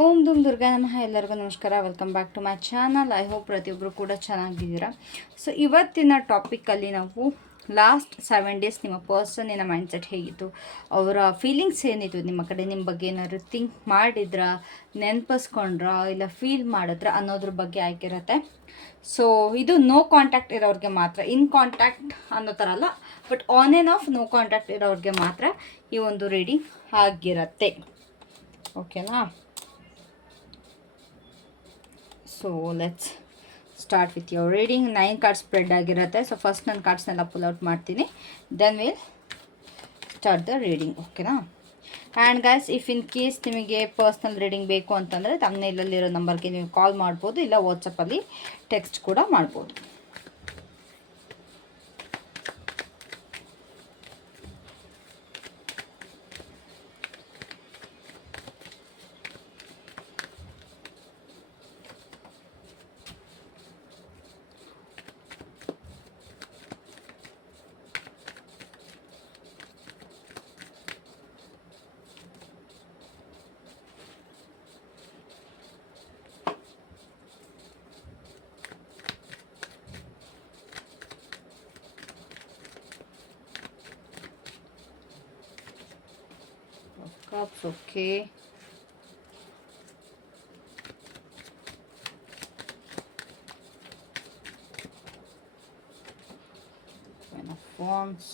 ಓಂ ಧೂಮ್ ದುರ್ಗಾ ನಮಃ. ಎಲ್ಲರಿಗೂ ನಮಸ್ಕಾರ. Welcome back to my channel. I hope ಪ್ರತಿಯೊಬ್ಬರು ಕೂಡ ಚೆನ್ನಾಗಿದ್ದೀರಾ. ಸೊ ಇವತ್ತಿನ ಟಾಪಿಕಲ್ಲಿ ನಾವು ಲಾಸ್ಟ್ 7 ಡೇಸ್ ನಿಮ್ಮ ಪರ್ಸನ್ನಿನ ಮೈಂಡ್ಸೆಟ್ ಹೇಗಿತ್ತು, ಅವರ ಫೀಲಿಂಗ್ಸ್ ಏನಿತ್ತು ನಿಮ್ಮ ಕಡೆ, ನಿಮ್ಮ ಬಗ್ಗೆ ಏನಾದ್ರು ಥಿಂಕ್ ಮಾಡಿದ್ರಾ, ನೆನಪಿಸ್ಕೊಂಡ್ರಾ, ಇಲ್ಲ ಫೀಲ್ ಮಾಡಿದ್ರಾ ಅನ್ನೋದ್ರ ಬಗ್ಗೆ ಆಗಿರುತ್ತೆ. ಸೊ ಇದು ನೋ ಕಾಂಟ್ಯಾಕ್ಟ್ ಇರೋರಿಗೆ ಮಾತ್ರ, ಇನ್ ಕಾಂಟ್ಯಾಕ್ಟ್ ಅನ್ನೋ ಥರ ಅಲ್ಲ, but on and off no contact ಇರೋರಿಗೆ ಮಾತ್ರ ಈ ಒಂದು ರೀಡಿಂಗ್ ಆಗಿರುತ್ತೆ. ಓಕೆನಾ? So let's start with your reading. 9 cards spread ಆಗಿರುತ್ತೆ. ಸೊ ಫಸ್ಟ್ ನಾನು ಕಾರ್ಡ್ಸ್ನೆಲ್ಲ ಪುಲ್ ಔಟ್ ಮಾಡ್ತೀನಿ, then will start the reading. ಓಕೆನಾ? And guys, if in case ನಿಮಗೆ ಪರ್ಸ್ನಲ್ ರೀಡಿಂಗ್ ಬೇಕು ಅಂತಂದರೆ ತಮ್ಮನೇಲಲ್ಲಿರೋ ನಂಬರ್ಗೆ ನೀವು ಕಾಲ್ ಮಾಡ್ಬೋದು, ಇಲ್ಲ ವಾಟ್ಸಪ್ಪಲ್ಲಿ ಟೆಕ್ಸ್ಟ್ ಕೂಡ ಮಾಡ್ಬೋದು. Cups, okay. Queen of Wands.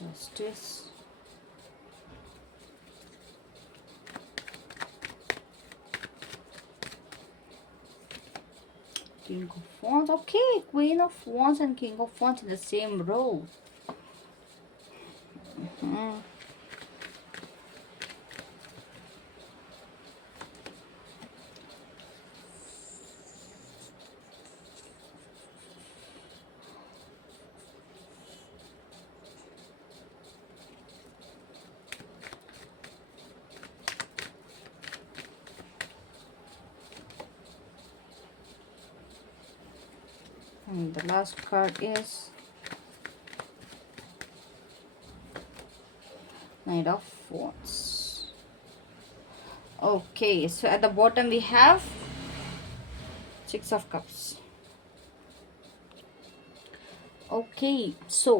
Justice. King of Wands. Okay, Queen of Wands and King of Wands in the same row. And the last card is Knight of Wands. Okay, so at the bottom we have 6 of Cups. Okay, so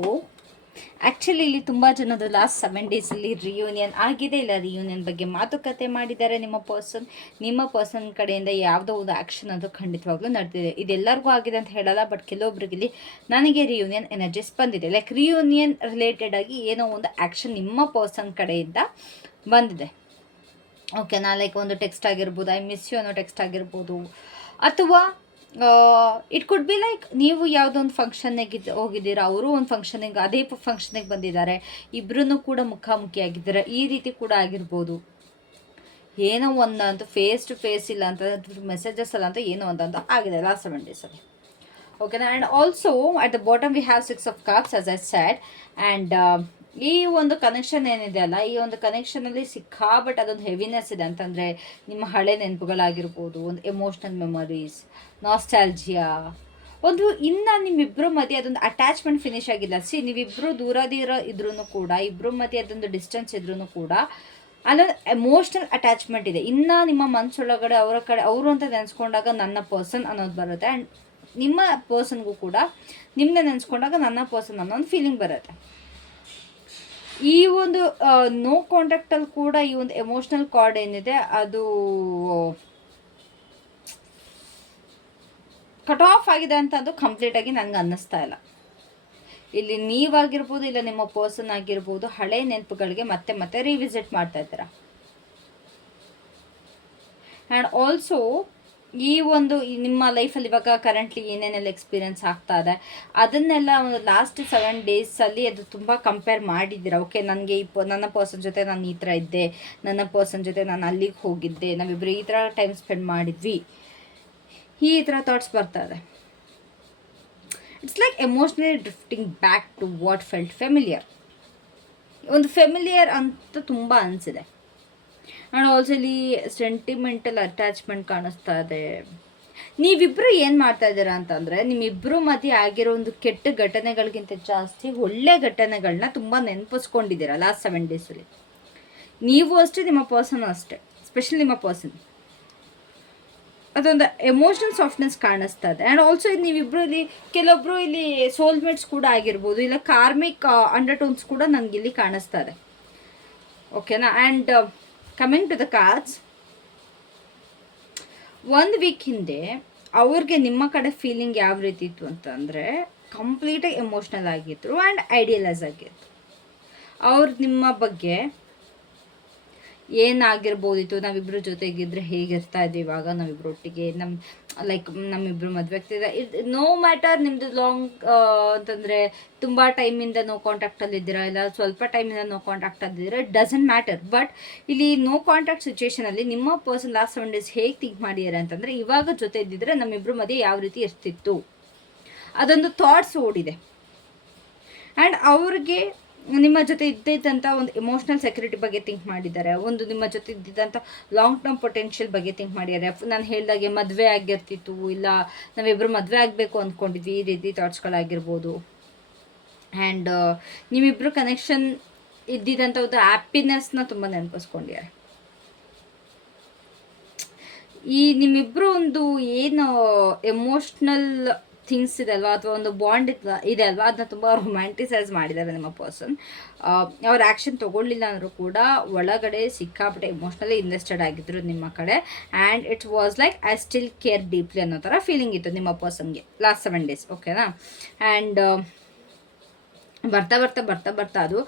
actually ಇಲ್ಲಿ ತುಂಬ ಜನದು last 7 ಡೇಸಲ್ಲಿ reunion ಆಗಿದೆ, ಇಲ್ಲ reunion ಬಗ್ಗೆ ಮಾತುಕತೆ ಮಾಡಿದ್ದಾರೆ ನಿಮ್ಮ person ಕಡೆಯಿಂದ ಯಾವುದೋ ಒಂದು ಆ್ಯಕ್ಷನ್ ಅದು ಖಂಡಿತವಾಗ್ಲೂ ನಡೆದಿದೆ. ಇದೆಲ್ಲರಿಗೂ ಆಗಿದೆ ಅಂತ ಹೇಳಲ್ಲ, ಬಟ್ ಕೆಲವೊಬ್ಬರಿಗೆ ನನಗೆ ರಿಯೂನಿಯನ್ ಎನರ್ಜಿಸ್ ಬಂದಿದೆ. ಲೈಕ್ ರಿಯೂನಿಯನ್ ರಿಲೇಟೆಡ್ ಆಗಿ ಏನೋ ಒಂದು ಆ್ಯಕ್ಷನ್ ನಿಮ್ಮ ಪರ್ಸನ್ ಕಡೆಯಿಂದ ಬಂದಿದೆ. ಓಕೆನಾ? ಲೈಕ್ ಒಂದು ಟೆಕ್ಸ್ಟ್ ಆಗಿರ್ಬೋದು, ಐ ಮಿಸ್ ಯು ಅನ್ನೋ ಟೆಕ್ಸ್ಟ್ ಆಗಿರ್ಬೋದು, ಅಥವಾ ಇಟ್ ಕುಡ್ ಬಿ ಲೈಕ್ ನೀವು ಯಾವುದೋ ಒಂದು ಫಂಕ್ಷನ್ನಿಗೆ ಹೋಗಿದ್ದೀರಾ, ಅವರು ಒಂದು ಫಂಕ್ಷನಿಗೆ ಅದೇ ಫಂಕ್ಷನಿಗೆ ಬಂದಿದ್ದಾರೆ, ಇಬ್ಬರೂ ಕೂಡ ಮುಖಾಮುಖಿಯಾಗಿದ್ದಾರೆ, ಈ ರೀತಿ ಕೂಡ ಆಗಿರ್ಬೋದು. ಏನೋ ಒಂದಂತೂ ಫೇಸ್ ಟು ಫೇಸ್ ಇಲ್ಲ ಅಂತ ಮೆಸೇಜಸ್ ಅಲ್ಲ ಅಂತ ಏನೋ ಒಂದಂತೂ ಆಗಿದೆ ಲಾಸ್ಟ್ 7 ಡೇಸಲ್ಲಿ. ಓಕೆನಾ? And also at the bottom we have 6 of Cups as I said. And ಈ ಒಂದು ಕನೆಕ್ಷನ್ ಏನಿದೆ ಅಲ್ಲ, ಈ ಒಂದು ಕನೆಕ್ಷನಲ್ಲಿ ಸಿಕ್ಕಾಬಟ್ ಅದೊಂದು ಹೆವಿನೆಸ್ ಇದೆ. ಅಂತಂದರೆ ನಿಮ್ಮ ಹಳೆ ನೆನಪುಗಳಾಗಿರ್ಬೋದು, ಒಂದು ಎಮೋಷ್ನಲ್ ಮೆಮೊರೀಸ್, ನಾಸ್ಟಾಲ್ಜಿಯಾ, ಒಂದು ಇನ್ನು ನಿಮ್ಮಿಬ್ಬರ ಮಧ್ಯೆ ಅದೊಂದು ಅಟ್ಯಾಚ್ಮೆಂಟ್ ಫಿನಿಶ್ ಆಗಿಲ್ಲ. ನೀವಿಬ್ಬರು ದೂರ ಇದ್ರೂ ಕೂಡ, ಇಬ್ಬರ ಮಧ್ಯೆ ಅದೊಂದು ಡಿಸ್ಟೆನ್ಸ್ ಇದ್ರೂ ಕೂಡ ಅಲ್ಲೊಂದು ಎಮೋಷ್ನಲ್ ಅಟ್ಯಾಚ್ಮೆಂಟ್ ಇದೆ. ಇನ್ನು ನಿಮ್ಮ ಮನಸ್ಸೊಳಗಡೆ ಅವರು ಅಂತ ನೆನೆಸ್ಕೊಂಡಾಗ ನನ್ನ ಪರ್ಸನ್ ಅನ್ನೋದು ಬರುತ್ತೆ. ಆ್ಯಂಡ್ ನಿಮ್ಮ ಪರ್ಸನ್ಗೂ ಕೂಡ ನಿಮ್ಮನ್ನ ನೆನೆಸ್ಕೊಂಡಾಗ ನನ್ನ ಪರ್ಸನ್ ಅನ್ನೋ ಒಂದು ಫೀಲಿಂಗ್ ಬರುತ್ತೆ. ಈ ಒಂದು ನೋ ಕಾಂಟ್ಯಾಕ್ಟಲ್ಲಿ ಕೂಡ ಈ ಒಂದು ಎಮೋಷ್ನಲ್ ಕಾರ್ಡ್ ಏನಿದೆ ಅದು ಕಟ್ ಆಫ್ ಆಗಿದೆ ಅಂತ ಅದು ಕಂಪ್ಲೀಟಾಗಿ ನನಗೆ ಅನ್ನಿಸ್ತಾ ಇಲ್ಲ. ಇಲ್ಲಿ ನೀವಾಗಿರ್ಬೋದು, ಇಲ್ಲ ನಿಮ್ಮ ಪರ್ಸನ್ ಆಗಿರ್ಬೋದು, ಹಳೆ ನೆನಪುಗಳಿಗೆ ಮತ್ತೆ ರಿವಿಸಿಟ್ ಮಾಡ್ತಾ ಇದ್ದೀರಾ. ಆ್ಯಂಡ್ ಆಲ್ಸೋ ಈ ಒಂದು ನಿಮ್ಮ ಲೈಫಲ್ಲಿ ಇವಾಗ ಕರೆಂಟ್ಲಿ ಏನೇನೆಲ್ಲ ಎಕ್ಸ್ಪೀರಿಯೆನ್ಸ್ ಆಗ್ತಾ ಇದೆ ಅದನ್ನೆಲ್ಲ ಒಂದು ಲಾಸ್ಟ್ 7 ಡೇಸಲ್ಲಿ ಅದು ತುಂಬ ಕಂಪೇರ್ ಮಾಡಿದ್ದೀರಾ. ಓಕೆ, ನನಗೆ ನನ್ನ ಪರ್ಸನ್ ಜೊತೆ ನಾನು ಈ ಥರ ಇದ್ದೆ, ನನ್ನ ಪರ್ಸನ್ ಜೊತೆ ನಾನು ಅಲ್ಲಿಗೆ ಹೋಗಿದ್ದೆ, ನಾವಿಬ್ಬರು ಈ ಥರ ಟೈಮ್ ಸ್ಪೆಂಡ್ ಮಾಡಿದ್ವಿ, ಈ ಥರ ಥಾಟ್ಸ್ ಬರ್ತಾ ಇದೆ. It's like emotionally drifting back to what felt familiar. ಒಂದು ಫೆಮಿಲಿಯರ್ ಅಂತ ತುಂಬ ಅನಿಸಿದೆ. ಆ್ಯಂಡ್ ಆಲ್ಸೋ ಇಲ್ಲಿ ಸೆಂಟಿಮೆಂಟಲ್ ಅಟ್ಯಾಚ್ಮೆಂಟ್ ಕಾಣಿಸ್ತಾ ಇದೆ. ನೀವಿಬ್ಬರು ಏನು ಮಾಡ್ತಾ ಇದ್ದೀರಾ ಅಂತಂದರೆ, ನಿಮ್ಮಿಬ್ಬರು ಮಧ್ಯೆ ಆಗಿರೋ ಒಂದು ಕೆಟ್ಟ ಘಟನೆಗಳಿಗಿಂತ ಜಾಸ್ತಿ ಒಳ್ಳೆ ಘಟನೆಗಳನ್ನ ತುಂಬ ನೆನಪಿಸ್ಕೊಂಡಿದ್ದೀರಾ ಲಾಸ್ಟ್ 7 ಡೇಸಲ್ಲಿ. ನೀವು ಅಷ್ಟೇ, ನಿಮ್ಮ ಪರ್ಸನ್ ಅಷ್ಟೇ, ಸ್ಪೆಷಲಿ ನಿಮ್ಮ ಪರ್ಸನ್. ಅದೊಂದು ಎಮೋಷನಲ್ ಸಾಫ್ಟ್ನೆಸ್ ಕಾಣಿಸ್ತಾ ಇದೆ. ಆ್ಯಂಡ್ ಆಲ್ಸೋ ನೀವಿಬ್ಬರು ಇಲ್ಲಿ ಕೆಲವೊಬ್ಬರು ಇಲ್ಲಿ ಸೋಲ್ಮೇಟ್ಸ್ ಕೂಡ ಆಗಿರ್ಬೋದು, ಇಲ್ಲ ಕಾರ್ಮಿಕ್ ಅಂಡರ್ಟೋನ್ಸ್ ಕೂಡ ನನಗಿಲ್ಲಿ ಕಾಣಿಸ್ತಾ ಇದೆ. ಓಕೆನಾ? And coming to the cards, 1 week ಹಿಂದೆ ಅವ್ರಿಗೆ ನಿಮ್ಮ ಕಡೆ ಫೀಲಿಂಗ್ ಯಾವ ರೀತಿ ಇತ್ತು ಅಂತಂದರೆ, ಕಂಪ್ಲೀಟಾಗಿ ಎಮೋಷ್ನಲ್ ಆಗಿದ್ರು ಆ್ಯಂಡ್ ಐಡಿಯಲೈಸ್ ಆಗಿತ್ತು. ಅವ್ರು ನಿಮ್ಮ ಬಗ್ಗೆ ಏನಾಗಿರ್ಬೋದಿತ್ತು, ನಾವಿಬ್ಬರ ಜೊತೆಗಿದ್ರೆ ಹೇಗಿರ್ತಾ ಇದ್ದೀವಿ ಇವಾಗ, ನಾವಿಬ್ಬರು ಒಟ್ಟಿಗೆ ನಮ್ಮಿಬ್ಬರು ಮದುವೆ ಆಗ್ತಿದೆ, ನೋ ಮ್ಯಾಟರ್ ನಿಮ್ಮದು ಲಾಂಗ್ ಅಂತಂದರೆ ತುಂಬ ಟೈಮಿಂದ ನೋ ಕಾಂಟ್ಯಾಕ್ಟಲ್ಲಿ ಇದ್ದೀರಾ, ಇಲ್ಲ ಸ್ವಲ್ಪ ಟೈಮಿಂದ ನೋ ಕಾಂಟ್ಯಾಕ್ಟಲ್ಲಿದ್ದೀರಾ, ಇಟ್ ಡಸಂಟ್ ಮ್ಯಾಟರ್. ಬಟ್ ಇಲ್ಲಿ ನೋ ಕಾಂಟ್ಯಾಕ್ಟ್ ಸಿಚುವೇಷನಲ್ಲಿ ನಿಮ್ಮ ಪರ್ಸನ್ ಲಾಸ್ಟ್ 7 ಡೇಸ್ ಹೇಗೆ ಥಿಂಕ್ ಮಾಡಿದ್ದಾರೆ ಅಂತಂದರೆ, ಇವಾಗ ಜೊತೆ ಇದ್ದಿದ್ರೆ ನಮ್ಮಿಬ್ಬರು ಮಧ್ಯೆ ಯಾವ ರೀತಿ ಇರ್ತಿತ್ತು, ಅದೊಂದು ಥಾಟ್ಸ್ ಓಡಿದೆ. ಆ್ಯಂಡ್ ಅವ್ರಿಗೆ ನಿಮ್ಮ ಜೊತೆ ಇದ್ದಿದ್ದಂಥ ಒಂದು ಎಮೋಷ್ನಲ್ ಸೆಕ್ಯೂರಿಟಿ ಬಗ್ಗೆ ಥಿಂಕ್ ಮಾಡಿದ್ದಾರೆ, ಒಂದು ನಿಮ್ಮ ಜೊತೆ ಇದ್ದಿದ್ದಂಥ ಲಾಂಗ್ ಟರ್ಮ್ ಪೊಟೆನ್ಷಿಯಲ್ ಬಗ್ಗೆ ಥಿಂಕ್ ಮಾಡಿದ್ದಾರೆ. ನಾನು ಹೇಳಿದಾಗೆ ಮದುವೆ ಆಗಿರ್ತಿತ್ತು, ಇಲ್ಲ ನಾವಿಬ್ಬರು ಮದುವೆ ಆಗಬೇಕು ಅಂದ್ಕೊಂಡಿದ್ವಿ, ಈ ರೀತಿ ಥಾಟ್ಸ್ಗಳಾಗಿರ್ಬೋದು. ಆ್ಯಂಡ್ ನಿಮ್ಮಿಬ್ಬರು ಕನೆಕ್ಷನ್ ಇದ್ದಿದ್ದಂಥ ಒಂದು ಹ್ಯಾಪಿನೆಸ್ನ ತುಂಬ ನೆನಪಿಸ್ಕೊಂಡಿದ್ದಾರೆ. ಈ ನಿಮ್ಮಿಬ್ಬರು ಒಂದು ಏನು ಎಮೋಷ್ನಲ್ ಥಿಂಗ್ಸ್ ಇದೆ ಅಲ್ವಾ, ಅಥವಾ ಒಂದು ಬಾಂಡ್ ಇದೆ ಅಲ್ವಾ, ಅದನ್ನ ತುಂಬ ರೊಮ್ಯಾಂಟಿಸೈಸ್ ಮಾಡಿದ್ದಾರೆ ನಿಮ್ಮ ಪರ್ಸನ್. ಅವ್ರ ಆ್ಯಕ್ಷನ್ ತೊಗೊಳ್ಳಿಲ್ಲ ಅಂದರೂ ಕೂಡ ಒಳಗಡೆ ಸಿಕ್ಕಾಪಟ್ಟೆ ಎಮೋಷ್ನಲಿ ಇನ್ವೆಸ್ಟೆಡ್ ಆಗಿದ್ರು ನಿಮ್ಮ ಕಡೆ. And it was like I still care deeply ಅನ್ನೋ ಥರ ಫೀಲಿಂಗ್ ಇತ್ತು ನಿಮ್ಮ ಪರ್ಸನ್ಗೆ ಲಾಸ್ಟ್ 7 ಡೇಸ್. ಓಕೆನಾ? ಆ್ಯಂಡ್ ಬರ್ತಾ ಬರ್ತಾ ಬರ್ತಾ ಬರ್ತಾ ಅದು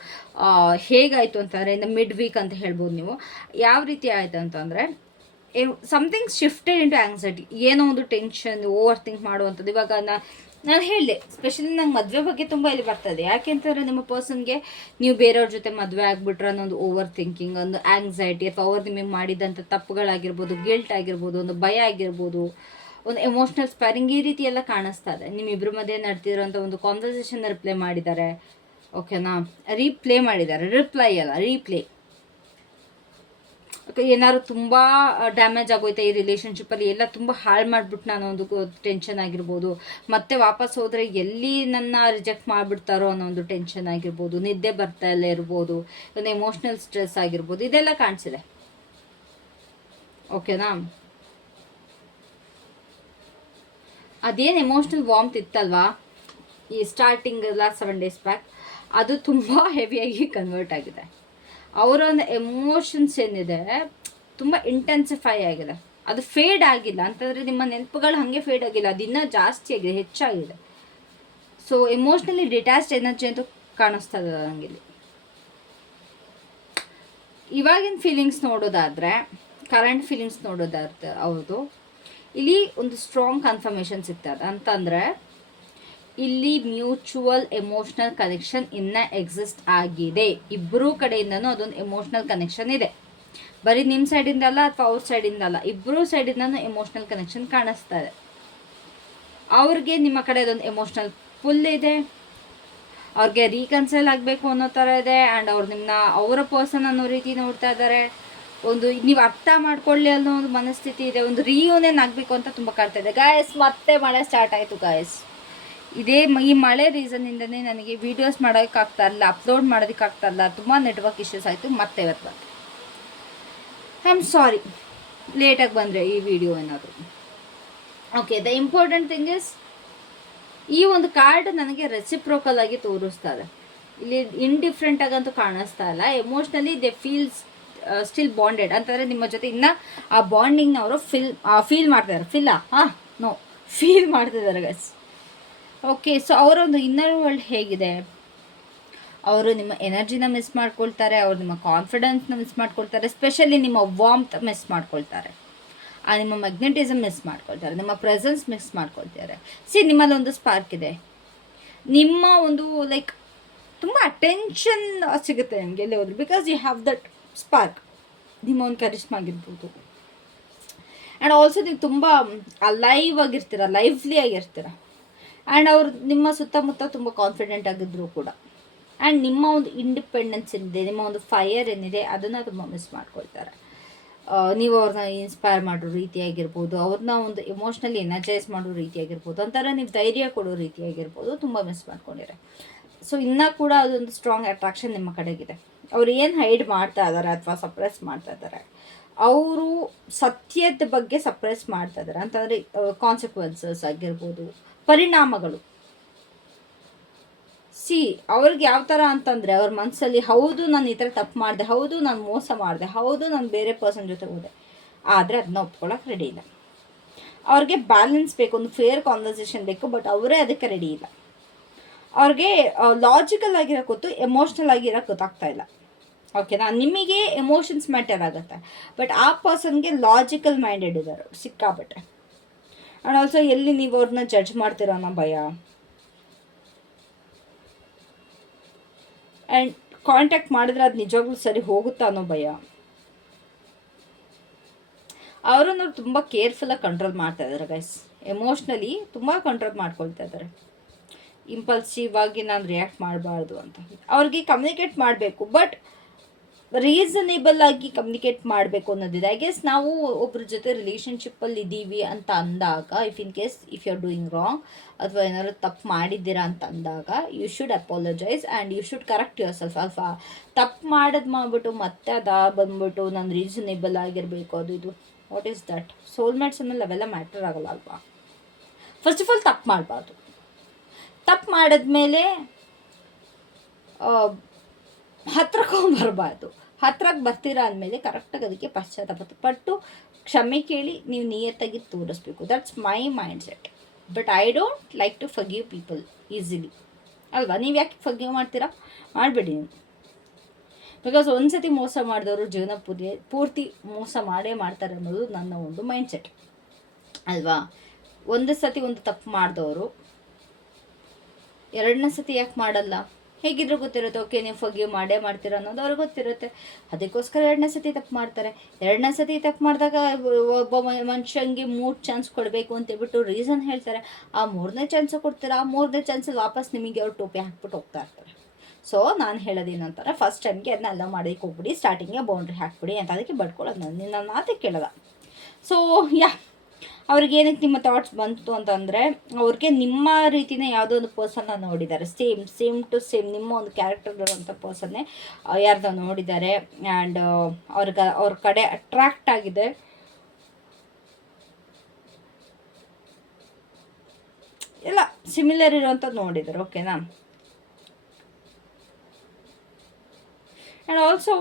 ಹೇಗಾಯಿತು ಅಂತಂದರೆ, ಇನ್ನು ಮಿಡ್ ವೀಕ್ ಅಂತ ಹೇಳ್ಬೋದು ನೀವು. ಯಾವ ರೀತಿ ಆಯಿತು ಅಂತಂದರೆ, ಸಮಥಿಂಗ್ ಶಿಫ್ಟೆಡ್ ಇಂಟು ಆ್ಯಂಗ್ಸೈಟಿ, ಏನೋ ಒಂದು ಟೆನ್ಷನ್, ಓವರ್ ಥಿಂಕ್ ಮಾಡುವಂಥದ್ದು. ಇವಾಗ ನಾನು ಹೇಳಿದೆ, ಸ್ಪೆಷಲಿ ನಂಗೆ ಮದುವೆ ಬಗ್ಗೆ ತುಂಬ ಇಲ್ಲಿ ಬರ್ತದೆ. ಯಾಕೆ ಅಂತಂದರೆ, ನಿಮ್ಮ ಪರ್ಸನ್ಗೆ ನೀವು ಬೇರೆಯವ್ರ ಜೊತೆ ಮದುವೆ ಆಗಿಬಿಟ್ರೆ ಅನ್ನೋದು ಓವರ್ ಥಿಂಕಿಂಗ್, ಒಂದು ಆ್ಯಂಗ್ಸೈಟಿ, ಅಥವಾ ಅವ್ರು ನಿಮಗೆ ಮಾಡಿದಂಥ ತಪ್ಪುಗಳಾಗಿರ್ಬೋದು, ಗಿಲ್ಟ್ ಆಗಿರ್ಬೋದು, ಒಂದು ಭಯ ಆಗಿರ್ಬೋದು, ಒಂದು ಎಮೋಷ್ನಲ್ ಸ್ಪೈರಿಂಗ್, ಈ ರೀತಿ ಎಲ್ಲ ಕಾಣಿಸ್ತಾ ಇದೆ. ನಿಮ್ಮಿಬ್ಬರ ಮಧ್ಯೆ ನಡೆದಿರೋಂಥ ಒಂದು ಕಾನ್ವರ್ಸೇಷನ್ ರಿಪ್ಲೈ ಮಾಡಿದ್ದಾರೆ. ಓಕೆನಾ? ರಿಪ್ಲೈ ಅಲ್ಲ, ರೀಪ್ಲೇ. ಏನಾದ್ರು ತುಂಬ ಡ್ಯಾಮೇಜ್ ಆಗೋಯ್ತಾ ಈ ರಿಲೇಷನ್ಶಿಪ್ಪಲ್ಲಿ, ಎಲ್ಲ ತುಂಬ ಹಾಳು ಮಾಡಿಬಿಟ್ಟು ನಾನು ಒಂದು ಟೆನ್ಷನ್ ಆಗಿರ್ಬೋದು, ಮತ್ತೆ ವಾಪಸ್ ಹೋದರೆ ಎಲ್ಲಿ ನನ್ನ ರಿಜೆಕ್ಟ್ ಮಾಡಿಬಿಡ್ತಾರೋ ಅನ್ನೋ ಒಂದು ಟೆನ್ಷನ್ ಆಗಿರ್ಬೋದು, ನಿದ್ದೆ ಬರ್ತಾ ಇಲ್ಲ ಇರ್ಬೋದು, ಒಂದು ಎಮೋಷ್ನಲ್ ಸ್ಟ್ರೆಸ್ ಆಗಿರ್ಬೋದು, ಇದೆಲ್ಲ ಕಾಣಿಸಿದೆ. ಓಕೆನಾ? ಅದೇನು ಎಮೋಷ್ನಲ್ ವಾರ್ಮ್ತ್ ಇತ್ತಲ್ವಾ ಈ ಸ್ಟಾರ್ಟಿಂಗ್ ಲಾಸ್ಟ್ 7 ಡೇಸ್ ಬ್ಯಾಕ್, ಅದು ತುಂಬ ಹೆವಿಯಾಗಿ ಕನ್ವರ್ಟ್ ಆಗಿದೆ. ಅವರ ಒಂದು ಎಮೋಷನ್ಸ್ ಏನಿದೆ ತುಂಬ ಇಂಟೆನ್ಸಿಫೈ ಆಗಿದೆ. ಅದು ಫೇಡ್ ಆಗಿಲ್ಲ ಅಂತಂದರೆ, ನಿಮ್ಮ ನೆನಪುಗಳು ಹಾಗೆ ಫೇಡ್ ಆಗಿಲ್ಲ, ಅದು ಇನ್ನೂ ಜಾಸ್ತಿ ಆಗಿದೆ, ಹೆಚ್ಚಾಗಿದೆ. ಸೊ ಎಮೋಷ್ನಲಿ ಡಿಟ್ಯಾಚ್ಡ್ ಎನರ್ಜಿ ಅಂತೂ ಕಾಣಿಸ್ತಾ ಇದೆ ನನಗಿಲ್ಲಿ. ಇವಾಗಿನ ಫೀಲಿಂಗ್ಸ್ ನೋಡೋದಾದರೆ, ಕರೆಂಟ್ ಫೀಲಿಂಗ್ಸ್ ನೋಡೋದಾದ್ರೆ ಅವ್ರದ್ದು ಇಲ್ಲಿ ಒಂದು ಸ್ಟ್ರಾಂಗ್ ಕನ್ಫರ್ಮೇಷನ್ ಸಿಗ್ತದೆ. ಅಂತಂದರೆ ಇಲ್ಲಿ ಮ್ಯೂಚುವಲ್ ಎಮೋಷ್ನಲ್ ಕನೆಕ್ಷನ್ ಇನ್ನೂ ಎಕ್ಸಿಸ್ಟ್ ಆಗಿದೆ. ಇಬ್ಬರೂ ಕಡೆಯಿಂದನೂ ಅದೊಂದು ಎಮೋಷ್ನಲ್ ಕನೆಕ್ಷನ್ ಇದೆ. ಬರೀ ನಿಮ್ಮ ಸೈಡಿಂದ ಅಲ್ಲ, ಅಥವಾ ಅವ್ರ ಸೈಡಿಂದ ಅಲ್ಲ, ಇಬ್ಬರೂ ಸೈಡಿಂದನೂ ಎಮೋಷ್ನಲ್ ಕನೆಕ್ಷನ್ ಕಾಣಿಸ್ತಾ ಇದೆ. ಅವ್ರಿಗೆ ನಿಮ್ಮ ಕಡೆ ಅದೊಂದು ಎಮೋಷ್ನಲ್ ಫುಲ್ ಇದೆ. ಅವ್ರಿಗೆ ರೀಕನ್ಸೈಲ್ ಆಗಬೇಕು ಅನ್ನೋ ಥರ ಇದೆ. ಆ್ಯಂಡ್ ಅವ್ರು ನಿಮ್ಮನ್ನ ಅವರ ಪರ್ಸನ್ ಅನ್ನೋ ರೀತಿ ನೋಡ್ತಾ ಇದ್ದಾರೆ. ಒಂದು ನೀವು ಅರ್ಥ ಮಾಡ್ಕೊಳ್ಳಿ ಅನ್ನೋ ಒಂದು ಮನಸ್ಥಿತಿ ಇದೆ. ಒಂದು ರಿಯೂನಿಯನ್ ಆಗಬೇಕು ಅಂತ ತುಂಬ ಕಾಡ್ತಾ ಇದೆ. ಗಾಯಸ್, ಮತ್ತೆ ಮಳೆ ಸ್ಟಾರ್ಟ್ ಆಯಿತು ಗಾಯಸ್. ಈ ಮಳೆ ರೀಸನ್ನಿಂದನೇ ನನಗೆ ವೀಡಿಯೋಸ್ ಮಾಡೋಕ್ಕಾಗ್ತಾ ಇಲ್ಲ, ಅಪ್ಲೋಡ್ ಮಾಡೋದಕ್ಕಾಗ್ತಾ ಇಲ್ಲ, ತುಂಬ ನೆಟ್ವರ್ಕ್ ಇಶ್ಯೂಸ್ ಆಯಿತು. ಮತ್ತೆ ಇವತ್ತು ಬಂದೆ. ಐ ಆಮ್ ಸಾರಿ ಲೇಟಾಗಿ ಬಂದರೆ ಈ ವಿಡಿಯೋ ಏನಾದರೂ. Okay, the important thing is, ಈ ಒಂದು ಕಾರ್ಡ್ ನನಗೆ ರೆಸಿಪ್ರೋಕಲ್ ಆಗಿ ತೋರಿಸ್ತಾ ಇದೆ. ಇಲ್ಲಿ ಇಂಡಿಫ್ರೆಂಟ್ ಆಗಂತೂ ಕಾಣಿಸ್ತಾ ಇಲ್ಲ. ಎಮೋಷ್ನಲಿ ದೆ ಫೀಲ್ಸ್ ಸ್ಟಿಲ್ ಬಾಂಡೆಡ್ ಅಂತಂದರೆ, ನಿಮ್ಮ ಜೊತೆ ಇನ್ನೂ ಆ ಬಾಂಡಿಂಗ್ನ ಅವರು ಫೀಲ್ ಮಾಡ್ತಿದ್ದಾರೆ. ಫೀಲ್ ಮಾಡ್ತಿದ್ದಾರೆ ಗೈಸ್. ಓಕೆ, ಸೊ ಅವರೊಂದು ಇನ್ನರ್ ವರ್ಲ್ಡ್ ಹೇಗಿದೆ, ಅವರು ನಿಮ್ಮ ಎನರ್ಜಿನ ಮಿಸ್ ಮಾಡ್ಕೊಳ್ತಾರೆ, ಅವರು ನಿಮ್ಮ ಕಾನ್ಫಿಡೆನ್ಸ್ನ ಮಿಸ್ ಮಾಡ್ಕೊಳ್ತಾರೆ, ಸ್ಪೆಷಲಿ ನಿಮ್ಮ ವಾರ್ಮ್ತ್ ಮಿಸ್ ಮಾಡ್ಕೊಳ್ತಾರೆ, ನಿಮ್ಮ ಮ್ಯಾಗ್ನೆಟಿಸಮ್ ಮಿಸ್ ಮಾಡ್ಕೊಳ್ತಾರೆ, ನಿಮ್ಮ ಪ್ರೆಸೆನ್ಸ್ ಮಿಸ್ ಮಾಡ್ಕೊಳ್ತಾರೆ. ನಿಮ್ಮಲ್ಲೊಂದು ಸ್ಪಾರ್ಕ್ ಇದೆ. ನಿಮ್ಮ ಒಂದು ಲೈಕ್ ತುಂಬ ಅಟೆನ್ಷನ್ ಸಿಗುತ್ತೆ ನಿಮಗೆ ಎಲ್ಲಿ ಹೋದ್ರು, because you have that spark. ನಿಮ್ಮ ಒಂದು ಕರಿಷ್ಮಾ ಆಗಿರ್ಬೋದು. ಆ್ಯಂಡ್ ಆಲ್ಸೋ ನೀವು ತುಂಬ ಲೈವ್ ಆಗಿರ್ತೀರ, ಲೈವ್ಲಿ ಆಗಿರ್ತೀರ. ಆ್ಯಂಡ್ ಅವ್ರು ನಿಮ್ಮ ಸುತ್ತಮುತ್ತ ತುಂಬ ಕಾನ್ಫಿಡೆಂಟ್ ಆಗಿದ್ರು ಕೂಡ. ಆ್ಯಂಡ್ ನಿಮ್ಮ ಒಂದು ಇಂಡಿಪೆಂಡೆನ್ಸ್ ಏನಿದೆ, ನಿಮ್ಮ ಒಂದು ಫೈರ್ ಏನಿದೆ, ಅದನ್ನು ತುಂಬ ಮಿಸ್ ಮಾಡ್ಕೊಳ್ತಾರೆ. ನೀವು ಅವ್ರನ್ನ ಇನ್ಸ್ಪೈರ್ ಮಾಡೋ ರೀತಿಯಾಗಿರ್ಬೋದು, ಅವ್ರನ್ನ ಒಂದು ಎಮೋಷ್ನಲಿ ಎನರ್ಜೈಸ್ ಮಾಡೋ ರೀತಿಯಾಗಿರ್ಬೋದು, ಒಂಥರ ನೀವು ಧೈರ್ಯ ಕೊಡೋ ರೀತಿಯಾಗಿರ್ಬೋದು, ತುಂಬ ಮಿಸ್ ಮಾಡ್ಕೊಂಡಿದ್ದಾರೆ. ಸೊ ಇನ್ನೂ ಕೂಡ ಅದೊಂದು ಸ್ಟ್ರಾಂಗ್ ಅಟ್ರಾಕ್ಷನ್ ನಿಮ್ಮ ಕಡೆಗಿದೆ. ಅವ್ರು ಏನು ಹೈಡ್ ಮಾಡ್ತಾ ಇದ್ದಾರೆ ಅಥವಾ ಸಪ್ರೆಸ್ ಮಾಡ್ತಾ ಇದ್ದಾರೆ, ಅವರು ಸತ್ಯದ ಬಗ್ಗೆ ಸಪ್ರೆಸ್ ಮಾಡ್ತಾ ಇದ್ದಾರೆ ಅಂತಂದರೆ ಕಾನ್ಸಿಕ್ವೆನ್ಸಸ್ ಆಗಿರ್ಬೋದು, ಪರಿಣಾಮಗಳು. ಅವ್ರಿಗೆ ಯಾವ ಥರ ಅಂತಂದರೆ ಅವ್ರ ಮನಸ್ಸಲ್ಲಿ ಹೌದು ನಾನು ಈ ಥರ ತಪ್ಪು ಮಾಡಿದೆ, ಹೌದು ನಾನು ಮೋಸ ಮಾಡಿದೆ, ಹೌದು ನಾನು ಬೇರೆ ಪರ್ಸನ್ ಜೊತೆ ಹೋದೆ, ಆದರೆ ಅದನ್ನ ಒಪ್ಕೊಳ್ಳೋಕೆ ರೆಡಿ ಇಲ್ಲ. ಅವ್ರಿಗೆ ಬ್ಯಾಲೆನ್ಸ್ ಬೇಕು, ಒಂದು ಫೇರ್ ಕಾನ್ವರ್ಸೇಷನ್ ಬೇಕು, ಬಟ್ ಅವರೇ ಅದಕ್ಕೆ ರೆಡಿ ಇಲ್ಲ. ಅವ್ರಿಗೆ ಲಾಜಿಕಲ್ ಆಗಿರೋಕೆ ಗೊತ್ತು, ಎಮೋಷ್ನಲ್ ಆಗಿರೋಕೆ ಗೊತ್ತಾಗ್ತಾ ಇಲ್ಲ. ಓಕೆನಾ? ನಿಮಗೆ ಎಮೋಷನ್ಸ್ ಮ್ಯಾಟರ್ ಆಗುತ್ತೆ, ಬಟ್ ಆ ಪರ್ಸನ್ಗೆ ಲಾಜಿಕಲ್ ಮೈಂಡೆಡ್ ಇದ್ದಾರೆ ಸಿಕ್ಕಾಬಟ್ಟೆ. ಆ್ಯಂಡ್ ಆಲ್ಸೋ ಎಲ್ಲಿ ನೀವು ಅವ್ರನ್ನ ಜಡ್ಜ್ ಮಾಡ್ತೀರೋ ಅನ್ನೋ ಭಯ, ಆ್ಯಂಡ್ ಕಾಂಟ್ಯಾಕ್ಟ್ ಮಾಡಿದ್ರೆ ಅದು ನಿಜವಾಗ್ಲೂ ಸರಿ ಹೋಗುತ್ತಾ ಅನ್ನೋ ಭಯ. ಅವರನ್ನು ತುಂಬ ಕೇರ್ಫುಲ್ಲಾಗಿ ಕಂಟ್ರೋಲ್ ಮಾಡ್ತಾ ಇದ್ದಾರೆ ಗೈಸ್. ಎಮೋಷ್ನಲಿ ತುಂಬ ಕಂಟ್ರೋಲ್ ಮಾಡ್ಕೊಳ್ತಾ ಇದ್ದಾರೆ. ಇಂಪಲ್ಸಿವ್ ಆಗಿ ನಾನು ರಿಯಾಕ್ಟ್ ಮಾಡಬಾರ್ದು ಅಂತ. ಅವ್ರಿಗೆ ಕಮ್ಯುನಿಕೇಟ್ ಮಾಡಬೇಕು, ಬಟ್ ರೀಸನೇಬಲ್ ಆಗಿ ಕಮ್ಯುನಿಕೇಟ್ ಮಾಡಬೇಕು ಅನ್ನೋದಿದೆ. ಐ ಗೆಸ್ ನಾವು ಒಬ್ಬರ ಜೊತೆ ರಿಲೇಷನ್ಶಿಪ್ಪಲ್ಲಿ ಇದ್ದೀವಿ ಅಂತ ಅಂದಾಗ, if you are doing wrong ಅಥವಾ ಏನಾದ್ರು ತಪ್ಪು ಮಾಡಿದ್ದೀರಾ ಅಂತ ಅಂದಾಗ, you should apologise and you should correct yourself. ಅಲ್ವಾ? ತಪ್ಪು ಮಾಡಿಬಿಟ್ಟು ಮತ್ತೆ ಬಂದ್ಬಿಟ್ಟು ನಾನು ರೀಸನೇಬಲ್ ಆಗಿರಬೇಕು ಅದು ಇದು, ವಾಟ್ ಈಸ್ ದಟ್? ಸೋಲ್ಮೇಟ್ಸ್ ಅನ್ನೋದು ಅವೆಲ್ಲ ಮ್ಯಾಟರ್ ಆಗೋಲ್ಲ ಅಲ್ವಾ? ಫಸ್ಟ್ ಆಫ್ ಆಲ್ ತಪ್ಪು ಮಾಡಬಾರ್ದು. ತಪ್ಪು ಮಾಡಿದ್ಮೇಲೆ ಹತ್ರಕ್ಕೆ ಬರಬಾರ್ದು. ಹತ್ರಕ್ಕೆ ಬರ್ತೀರಾ ಅಂದಮೇಲೆ ಕರೆಕ್ಟಾಗಿ ಅದಕ್ಕೆ ಪಶ್ಚಾತ್ತಾಪಟ್ಟು ಕ್ಷಮೆ ಕೇಳಿ ನೀವು ನಿಯತ್ತಾಗಿ ತೋರಿಸ್ಬೇಕು. That's my mindset. But I don't like to forgive people easily ಅಲ್ವಾ? ನೀವು ಯಾಕೆ ಫರ್ಗಿವ್ ಮಾಡ್ತೀರಾ? ಮಾಡಬೇಡಿ ನೀವು. ಬಿಕಾಸ್ ಒಂದು ಸತಿ ಮೋಸ ಮಾಡಿದವರು ಜೀವನ ಪೂರ್ತಿ ಮೋಸ ಮಾಡೇ ಮಾಡ್ತಾರೆ ಅನ್ನೋದು ನನ್ನ ಒಂದು ಮೈಂಡ್ ಸೆಟ್ ಅಲ್ವಾ? ಒಂದು ಸತಿ ಒಂದು ತಪ್ಪು ಮಾಡಿದವರು ಎರಡನೇ ಸತಿ ಯಾಕೆ ಮಾಡಲ್ಲ? ಹೇಗಿದ್ರೂ ಗೊತ್ತಿರುತ್ತೆ, ಓಕೆ ನೀವು ಫರ್ಗಿವ್ ಮಾಡೇ ಮಾಡ್ತೀರಾ ಅನ್ನೋದು ಅವ್ರಿಗೆ ಗೊತ್ತಿರುತ್ತೆ. ಅದಕ್ಕೋಸ್ಕರ ಎರಡನೇ ಸತಿ ತಪ್ಪು ಮಾಡ್ತಾರೆ. ಎರಡನೇ ಸತಿ ತಪ್ಪು ಮಾಡಿದಾಗ ಒಬ್ಬ ಮನುಷ್ಯಂಗೆ 3 ಚಾನ್ಸ್ ಕೊಡಬೇಕು ಅಂತೇಳ್ಬಿಟ್ಟು ರೀಸನ್ ಹೇಳ್ತಾರೆ. ಆ 3ನೇ ಚಾನ್ಸ್ ಕೊಡ್ತೀರಾ, ಆ 3ನೇ ಚಾನ್ಸಲ್ಲಿ ವಾಪಸ್ ನಿಮಗೆ ಅವ್ರು ಟೋಪಿ ಹಾಕ್ಬಿಟ್ಟು ಹೋಗ್ತಾ ಇರ್ತಾರೆ. ಸೊ ನಾನು ಹೇಳೋದೇನಂತಾರೆ, ಫಸ್ಟ್ ಟೈಮ್ಗೆ ಅದನ್ನ ಎಲ್ಲ ಮಾಡೋದಕ್ಕೆ ಹೋಗ್ಬಿಡಿ, ಸ್ಟಾರ್ಟಿಂಗ್ಗೆ ಬೌಂಡ್ರಿ ಹಾಕ್ಬಿಡಿ ಅಂತ ಅದಕ್ಕೆ ಬಡ್ಕೊಳ್ಳೋದು. ನನ್ನ ಮಾತೇ ಕೇಳೋದ. ಸೊ ಅವ್ರಿಗೇನಕ್ಕೆ ನಿಮ್ಮ ಥಾಟ್ಸ್ ಬಂತು ಅಂತಂದರೆ, ಅವ್ರಿಗೆ ನಿಮ್ಮ ರೀತಿಯೇ ಯಾವುದೋ ಒಂದು ಪರ್ಸನ್ನ ನೋಡಿದ್ದಾರೆ, ಸೇಮ್ ಟು ಸೇಮ್ ನಿಮ್ಮ ಒಂದು ಕ್ಯಾರೆಕ್ಟರ್ ಇರೋಂಥ ಪರ್ಸನ್ನೇ ಯಾರ್ದೋ ನೋಡಿದ್ದಾರೆ. ಆ್ಯಂಡ್ ಅವ್ರ ಕಡೆ ಅಟ್ರಾಕ್ಟ್ ಆಗಿದೆ. ಎಲ್ಲ ಸಿಮಿಲರ್ ಇರೋವಂಥದ್ದು ನೋಡಿದ್ದಾರೆ. ಓಕೆನಾ? ಆ್ಯಂಡ್ ಆಲ್ಸೋ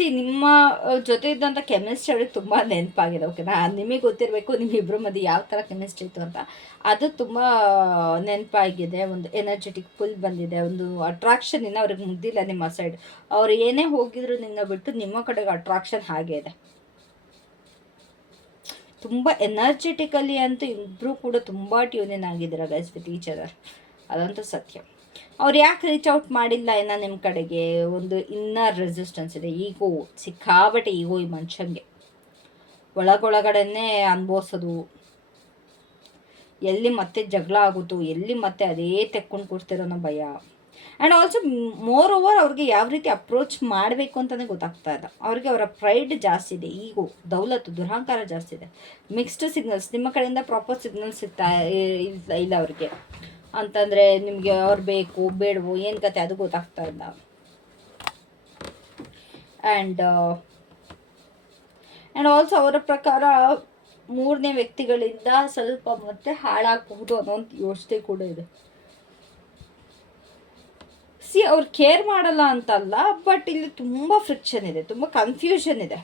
ನಿಮ್ಮ ಜೊತೆ ಇದ್ದಂಥ ಕೆಮಿಸ್ಟ್ರಿ ಅವ್ರಿಗೆ ತುಂಬ ನೆನಪಾಗಿದೆ. ಓಕೆನಾ? ನಿಮಗೆ ಗೊತ್ತಿರಬೇಕು ನಿಮ್ಮಿಬ್ಬರ ಮಧ್ಯೆ ಯಾವ ಥರ ಕೆಮಿಸ್ಟ್ರಿ ಇತ್ತು ಅಂತ. ಅದು ತುಂಬ ನೆನಪಾಗಿದೆ. ಒಂದು ಎನರ್ಜೆಟಿಕ್ ಫುಲ್ ಬಂದಿದೆ, ಒಂದು ಅಟ್ರಾಕ್ಷನ್ ಇನ್ನೂ ಅವ್ರಿಗೆ ಮುಗ್ದಿಲ್ಲ ನಿಮ್ಮ ಸೈಡ್. ಅವ್ರು ಏನೇ ಹೋಗಿದ್ರು ನಿನ್ನ ಬಿಟ್ಟು ನಿಮ್ಮ ಕಡೆಗೆ ಅಟ್ರಾಕ್ಷನ್ ಹಾಗೆ ಇದೆ. ತುಂಬ ಎನರ್ಜೆಟಿಕಲಿ ಅಂತೂ ಇಬ್ಬರು ಕೂಡ ತುಂಬ ಟ್ಯೂನಿನ್ ಆಗಿದ್ದೀರ ಗೈಸ್ ವಿತ್ ಈಚ್ ಅದರ್. ಅದಂತೂ ಸತ್ಯ. ಅವ್ರು ಯಾಕೆ ರೀಚ್ ಔಟ್ ಮಾಡಿಲ್ಲ ಏನೋ ನಿಮ್ಮ ಕಡೆಗೆ? ಒಂದು ಇನ್ನರ್ ರೆಸಿಸ್ಟೆನ್ಸ್ ಇದೆ, ಈಗೋ, ಸಿಕ್ಕಾಬಟ್ಟೆ ಈಗೋ ಈ ಮನುಷ್ಯಂಗೆ. ಒಳಗೊಳಗಡೆನೇ ಅನುಭವಿಸೋದು, ಎಲ್ಲಿ ಮತ್ತೆ ಜಗಳ ಆಗುತ್ತೋ, ಎಲ್ಲಿ ಮತ್ತೆ ಅದೇ ತೆಕ್ಕೊಂಡು ಕೊಡ್ತಿರೋ ಅನ್ನೋ ಭಯ. ಆ್ಯಂಡ್ ಆಲ್ಸೋ ಮೋರ್ ಓವರ್ ಅವ್ರಿಗೆ ಯಾವ ರೀತಿ ಅಪ್ರೋಚ್ ಮಾಡಬೇಕು ಅಂತಲೇ ಗೊತ್ತಾಗ್ತಾ ಇಲ್ಲ. ಅವ್ರಿಗೆ ಅವರ ಪ್ರೈಡ್ ಜಾಸ್ತಿ ಇದೆ, ಈಗೋ, ದೌಲತ್ತು, ದುರಹಂಕಾರ ಜಾಸ್ತಿ ಇದೆ. ಮಿಕ್ಸ್ಡ್ ಸಿಗ್ನಲ್ಸ್, ನಿಮ್ಮ ಕಡೆಯಿಂದ ಪ್ರಾಪರ್ ಸಿಗ್ನಲ್ಸ್ ಇಲ್ಲ ಅವ್ರಿಗೆ. ಅಂತಂದರೆ ನಿಮಗೆ ಅವ್ರು ಬೇಕು ಬೇಡವೋ ಏನು ಕತೆ ಅದು ಗೊತ್ತಾಗ್ತಾ ಇಲ್ಲ. ಆ್ಯಂಡ್ ಆಲ್ಸೋ ಅವರ ಪ್ರಕಾರ 3ನೇ ವ್ಯಕ್ತಿಗಳಿಂದ ಸ್ವಲ್ಪ ಮತ್ತೆ ಹಾಳಾಗಬಹುದು ಅನ್ನೋ ಒಂದು ಯೋಚನೆ ಕೂಡ ಇದೆ. ಅವ್ರು ಕೇರ್ ಮಾಡಲ್ಲ ಅಂತಲ್ಲ, ಬಟ್ ಇಲ್ಲಿ ತುಂಬ ಫ್ರಿಕ್ಷನ್ ಇದೆ, ತುಂಬ ಕನ್ಫ್ಯೂಷನ್ ಇದೆ.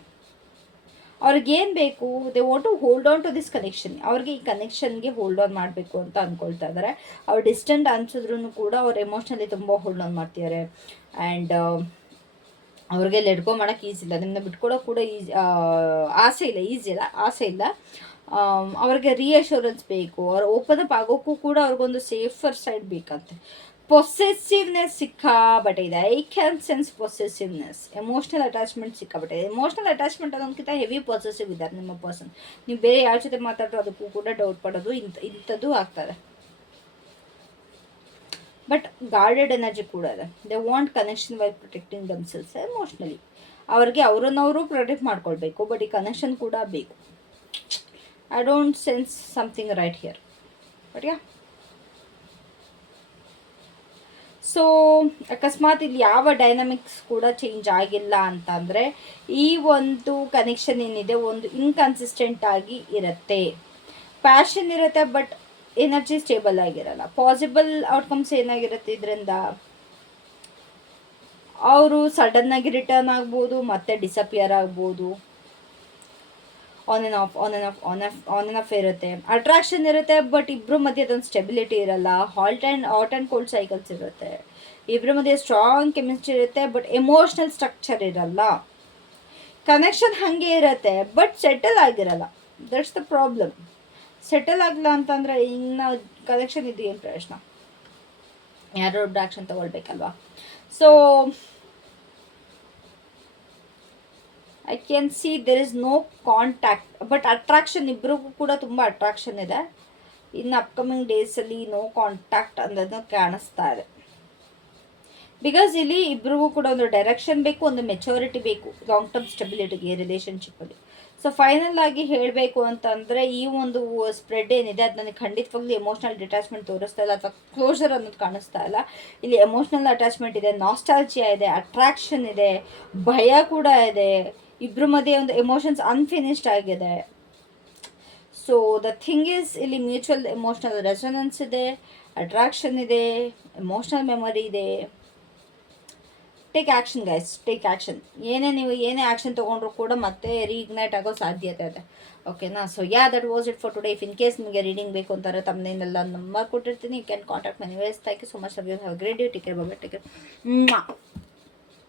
ಅವ್ರಿಗೇನು ಬೇಕು? They want to hold on to this connection. ಅವ್ರಿಗೆ ಈ ಕನೆಕ್ಷನ್ಗೆ ಹೋಲ್ಡ್ ಆನ್ ಮಾಡಬೇಕು ಅಂತ ಅಂದ್ಕೊಳ್ತಾ ಇದ್ದಾರೆ. ಅವ್ರು ಡಿಸ್ಟೆಂಟ್ ಅನ್ಸಿದ್ರು ಕೂಡ ಅವ್ರು ಎಮೋಷ್ನಲಿ ತುಂಬ ಹೋಲ್ಡ್ ಆನ್ ಮಾಡ್ತಿದ್ದಾರೆ. ಆ್ಯಂಡ್ ಅವ್ರಿಗೆ ಲೆಟ್ಗೋ ಮಾಡೋಕ್ಕೆ ಈಸಿ ಇಲ್ಲ, ನಿಮ್ಮನ್ನ ಬಿಟ್ಕೊಡೋಕೆ ಕೂಡ ಆಸೆ ಇಲ್ಲ. ಅವ್ರಿಗೆ ರಿಯಶ್ಯೂರೆನ್ಸ್ ಬೇಕು. ಅವ್ರು ಓಪನ್ ಅಪ್ ಆಗೋಕ್ಕೂ ಕೂಡ ಅವ್ರಿಗೊಂದು ಸೇಫರ್ ಸೈಡ್ ಬೇಕಂತೆ. ಪೊಸೆಸಿವ್ನೆಸ್ ಸಿಕ್ಕಾಬಟ್ಟೆ ಇದೆ. I can sense possessiveness. Emotional attachment ಸಿಕ್ಕಾಬಟ್ಟೆ. ಎಮೋಷ್ನಲ್ ಅಟ್ಯಾಚ್ಮೆಂಟ್ ಅನ್ನೋದಕ್ಕಿಂತ ಹೆವಿ ಪೊಸೆಸಿವ್ ಇದ್ದಾರೆ ನಿಮ್ಮ ಪರ್ಸನ್. ನೀವು ಬೇರೆ ಯಾರ ಜೊತೆ ಮಾತಾಡೋ ಅದಕ್ಕೂ ಕೂಡ ಡೌಟ್ ಪಡೋದು ಇಂಥದ್ದು ಆಗ್ತದೆ. ಬಟ್ ಗಾರ್ಡೆಡ್ ಎನರ್ಜಿ ಕೂಡ ಇದೆ. They want connection why protecting themselves emotionally. ಅವ್ರಿಗೆ ಅವರನ್ನವರು ಪ್ರೊಟೆಕ್ಟ್ ಮಾಡ್ಕೊಳ್ಬೇಕು, ಬಟ್ ಈ ಕನೆಕ್ಷನ್ ಕೂಡ ಬೇಕು. I don't sense something right here, but yeah. So ಅಕಸ್ಮಾತ್ ಇಲ್ಲಿ ಯಾವ ಡೈನಮಿಕ್ಸ್ ಕೂಡ ಚೇಂಜ್ ಆಗಿಲ್ಲ ಅಂತಂದರೆ ಈ ಒಂದು ಕನೆಕ್ಷನ್ ಏನಿದೆ ಒಂದು ಇನ್ಕನ್ಸಿಸ್ಟೆಂಟ್ ಆಗಿ ಇರುತ್ತೆ. ಪ್ಯಾಷನ್ ಇರುತ್ತೆ ಬಟ್ ಎನರ್ಜಿ ಸ್ಟೇಬಲ್ ಆಗಿರಲ್ಲ. ಪಾಸಿಬಲ್ ಔಟ್ಕಮ್ಸ್ ಏನಾಗಿರುತ್ತೆ ಇದರಿಂದ, ಅವರು ಸಡನ್ನಾಗಿ ರಿಟರ್ನ್ ಆಗ್ಬೋದು, ಮತ್ತೆ ಡಿಸಪಿಯರ್ ಆಗ್ಬೋದು. ಆನ್ ಆನ್ ಆಫ್ ಇರುತ್ತೆ. ಅಟ್ರಾಕ್ಷನ್ ಇರುತ್ತೆ ಬಟ್ ಇಬ್ಬರ ಮಧ್ಯೆ ಅದೊಂದು ಸ್ಟೆಬಿಲಿಟಿ ಇರಲ್ಲ. ಹಾಟ್ ಆ್ಯಂಡ್ ಕೋಲ್ಡ್ ಸೈಕಲ್ಸ್ ಇರುತ್ತೆ. ಇಬ್ಬರ ಮಧ್ಯೆ ಸ್ಟ್ರಾಂಗ್ ಕೆಮಿಸ್ಟ್ರಿ ಇರುತ್ತೆ ಬಟ್ ಎಮೋಷ್ನಲ್ ಸ್ಟ್ರಕ್ಚರ್ ಇರಲ್ಲ. ಕನೆಕ್ಷನ್ ಹಾಗೆ ಇರುತ್ತೆ ಬಟ್ ಸೆಟಲ್ ಆಗಿರಲ್ಲ. That's the problem. ಸೆಟಲ್ ಆಗಲ್ಲ ಅಂತಂದರೆ ಇನ್ನು ಕನೆಕ್ಷನ್ ಇದು ಏನು ಪ್ರಶ್ನ, ಯಾರೋ ದೊಡ್ಡ ಆ್ಯಕ್ಷನ್ ತೊಗೊಳ್ಬೇಕಲ್ವಾ. So I can see there is no contact but attraction, ಇಬ್ಬರಿಗೂ ಕೂಡ ತುಂಬ ಅಟ್ರಾಕ್ಷನ್ ಇದೆ. ಇನ್ನು ಅಪ್ಕಮಿಂಗ್ ಡೇಸಲ್ಲಿ ನೋ ಕಾಂಟ್ಯಾಕ್ಟ್ ಅನ್ನೋದನ್ನ ಕಾಣಿಸ್ತಾ ಇದೆ. ಬಿಕಾಸ್ ಇಲ್ಲಿ ಇಬ್ಬರಿಗೂ ಕೂಡ ಒಂದು ಡೈರೆಕ್ಷನ್ ಬೇಕು, ಒಂದು ಮೆಚೂರಿಟಿ ಬೇಕು ಲಾಂಗ್ ಟರ್ಮ್ ಸ್ಟೆಬಿಲಿಟಿಗೆ ರಿಲೇಷನ್ಶಿಪ್ಪಲ್ಲಿ. ಸೊ ಫೈನಲ್ ಆಗಿ ಹೇಳಬೇಕು ಅಂತಂದರೆ ಈ ಒಂದು ಸ್ಪ್ರೆಡ್ ಏನಿದೆ ಅದು ನನಗೆ ಖಂಡಿತವಾಗ್ಲೂ ಎಮೋಷ್ನಲ್ ಡಿಟ್ಯಾಚ್ಮೆಂಟ್ ತೋರಿಸ್ತಾ ಇಲ್ಲ ಅಥವಾ ಕ್ಲೋಸರ್ ಅನ್ನೋದು ಕಾಣಿಸ್ತಾ ಇಲ್ಲ. ಇಲ್ಲಿ ಎಮೋಷ್ನಲ್ ಅಟ್ಯಾಚ್ಮೆಂಟ್ ಇದೆ, ನಾಸ್ಟಾಲ್ಜಿಯಾ ಇದೆ, ಅಟ್ರಾಕ್ಷನ್ ಇದೆ, ಭಯ ಕೂಡ ಇದೆ. ಇಬ್ಬರ ಮಧ್ಯೆ ಒಂದು ಎಮೋಷನ್ಸ್ ಅನ್ಫಿನಿಶ್ಡ್ ಆಗಿದೆ. ಸೊ ದ ಥಿಂಗ್ ಈಸ್ ಇಲ್ಲಿ ಮ್ಯೂಚುವಲ್ ಎಮೋಷ್ನಲ್ ರೆಸೊನೆನ್ಸ್ ಇದೆ, ಅಟ್ರಾಕ್ಷನ್ ಇದೆ, ಎಮೋಷ್ನಲ್ ಮೆಮೊರಿ ಇದೆ. Take action guys, take action. ನೀವು ಏನೇ ಆ್ಯಕ್ಷನ್ ತೊಗೊಂಡ್ರು ಕೂಡ ಮತ್ತೆ ರೀಗ್ನೈಟ್ ಆಗೋ ಸಾಧ್ಯತೆ ಇದೆ. ಓಕೆನಾ. So that was it for today. If in case ನಿಮಗೆ ರೀಡಿಂಗ್ ಬೇಕು ಅಂತಾರೆ ತಮ್ಮನೇನೆಲ್ಲ ನಂಬರ್ ಕೊಟ್ಟಿರ್ತೀನಿ. You can contact my ways. Thank you so much. Have a great day. Take care. Bye. Take care.